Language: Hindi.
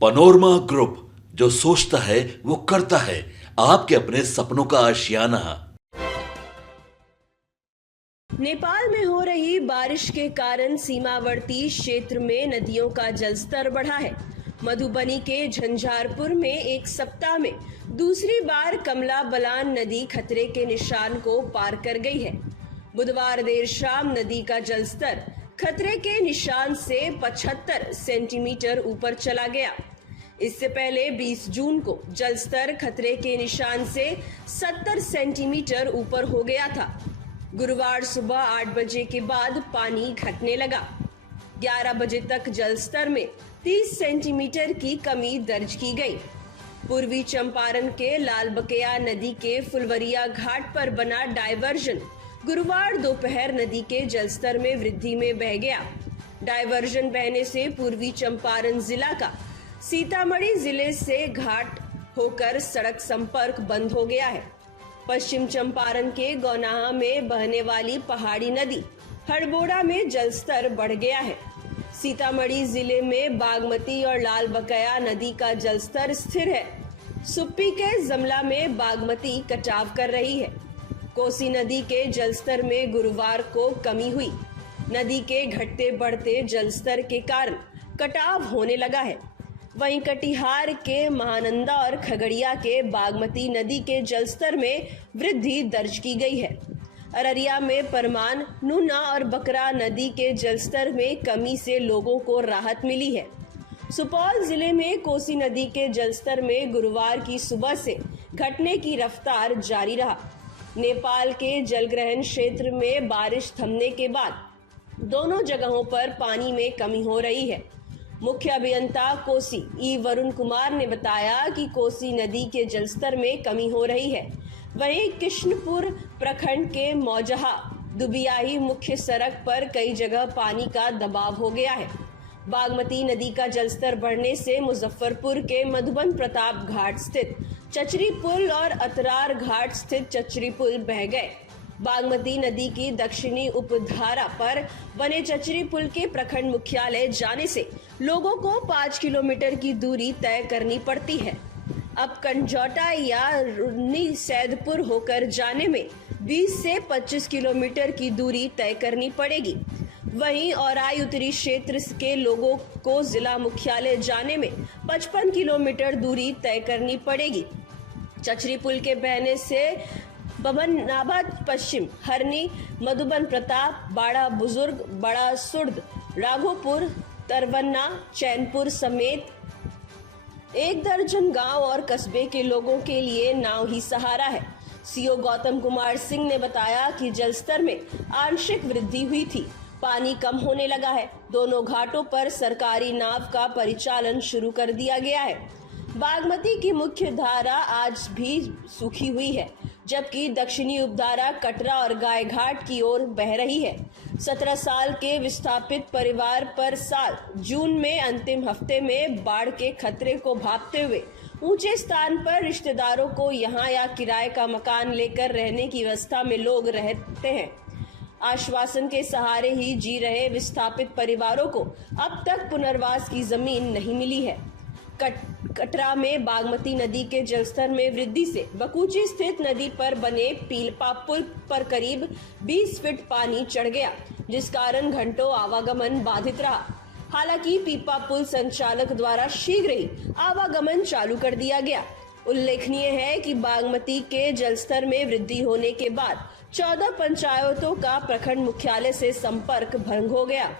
पनोरमा ग्रुप, जो सोचता है वो करता है। आपके अपने सपनों का आशियाना। नेपाल में हो रही बारिश के कारण सीमावर्ती क्षेत्र में नदियों का जलस्तर बढ़ा है। मधुबनी के झंझारपुर में एक सप्ताह में दूसरी बार कमला बलान नदी खतरे के निशान को पार कर गई है। बुधवार देर शाम नदी का जलस्तर खतरे के निशान से 75 सेंटीमीटर ऊपर चला गया। इससे पहले 20 जून को जलस्तर खतरे के निशान से 70 सेंटीमीटर ऊपर हो गया था। गुरुवार सुबह 8 बजे के बाद पानी घटने लगा। 11 बजे तक जलस्तर में 30 सेंटीमीटर की कमी दर्ज की गई। पूर्वी चंपारण के लालबकेया नदी के फुलवरिया घाट पर बना डायवर्जन गुरुवार दोपहर नदी के जलस्तर में वृद्धि में बह गया। डायवर्जन बहने से पूर्वी चंपारण जिला का सीतामढ़ी जिले से घाट होकर सड़क संपर्क बंद हो गया है। पश्चिम चंपारण के गौनाहा में बहने वाली पहाड़ी नदी हड़बोड़ा में जलस्तर बढ़ गया है। सीतामढ़ी जिले में बागमती और लालबकेया नदी का जलस्तर स्थिर है। सुप्पी के जमला में बागमती कटाव कर रही है। कोसी नदी के जलस्तर में गुरुवार को कमी हुई। नदी के घटते बढ़ते जलस्तर के कारण कटाव होने लगा है। वहीं कटिहार के महानंदा और खगड़िया के बागमती नदी के जलस्तर में वृद्धि दर्ज की गई है। अररिया में परमान, नूना और बकरा नदी के जलस्तर में कमी से लोगों को राहत मिली है। सुपौल जिले में कोसी नदी के जलस्तर में गुरुवार की सुबह से घटने की रफ्तार जारी रहा। नेपाल के जलग्रहण क्षेत्र में बारिश थमने के बाद दोनों जगहों पर पानी में कमी हो रही है। मुख्य अभियंता कोसी ई वरुण कुमार ने बताया कि कोसी नदी के जलस्तर में कमी हो रही है। वहीं किशनपुर प्रखंड के मौजहा दुबियाही मुख्य सड़क पर कई जगह पानी का दबाव हो गया है। बागमती नदी का जलस्तर बढ़ने से मुजफ्फरपुर के मधुबन प्रताप घाट स्थित चचरी पुल और अतरार घाट स्थित चचरी पुल बह गए। बागमती नदी की दक्षिणी उपधारा पर बने चचरी पुल के प्रखंड मुख्यालय जाने से लोगों को 5 किलोमीटर की दूरी तय करनी पड़ती है। अब कंजौटा या रुन्नी सैदपुर होकर जाने में 20 से 25 किलोमीटर की दूरी तय करनी पड़ेगी। वहीं औराई उत्तरी क्षेत्र के लोगों को जिला मुख्यालय जाने में 55 किलोमीटर दूरी तय करनी पड़ेगी। चचरी पुल के बहने से बभनाबाद पश्चिम, हरनी, मधुबन प्रताप, बाड़ा बुजुर्ग, बड़ा सुर्द, राघोपुर, तरवन्ना, चैनपुर समेत 1 दर्जन गांव और कस्बे के लोगों के लिए नाव ही सहारा है। सीओ गौतम कुमार सिंह ने बताया कि जलस्तर में आंशिक वृद्धि हुई थी। पानी कम होने लगा है। दोनों घाटों पर सरकारी नाव का परिचालन शुरू कर दिया गया है। बागमती की मुख्य धारा आज भी सूखी हुई है, जबकि दक्षिणी उपधारा कटरा और गाय घाट की ओर बह रही है। 17 साल के विस्थापित परिवार पर साल जून में अंतिम हफ्ते में बाढ़ के खतरे को भांपते हुए ऊंचे स्थान पर रिश्तेदारों को यहां या किराए का मकान लेकर रहने की व्यवस्था में लोग रहते हैं। आश्वासन के सहारे ही जी रहे विस्थापित परिवारों को अब तक पुनर्वास की जमीन नहीं मिली है। कटरा में बागमती नदी के जलस्तर में वृद्धि से बकुची स्थित नदी पर बने पीलपा पुल पर करीब 20 फीट पानी चढ़ गया, जिस कारण घंटों आवागमन बाधित रहा। हालांकि पीपा पुल संचालक द्वारा शीघ्र ही आवागमन चालू कर दिया गया। उल्लेखनीय है कि बागमती के जलस्तर में वृद्धि होने के बाद 14 पंचायतों का प्रखंड मुख्यालय से संपर्क भंग हो गया।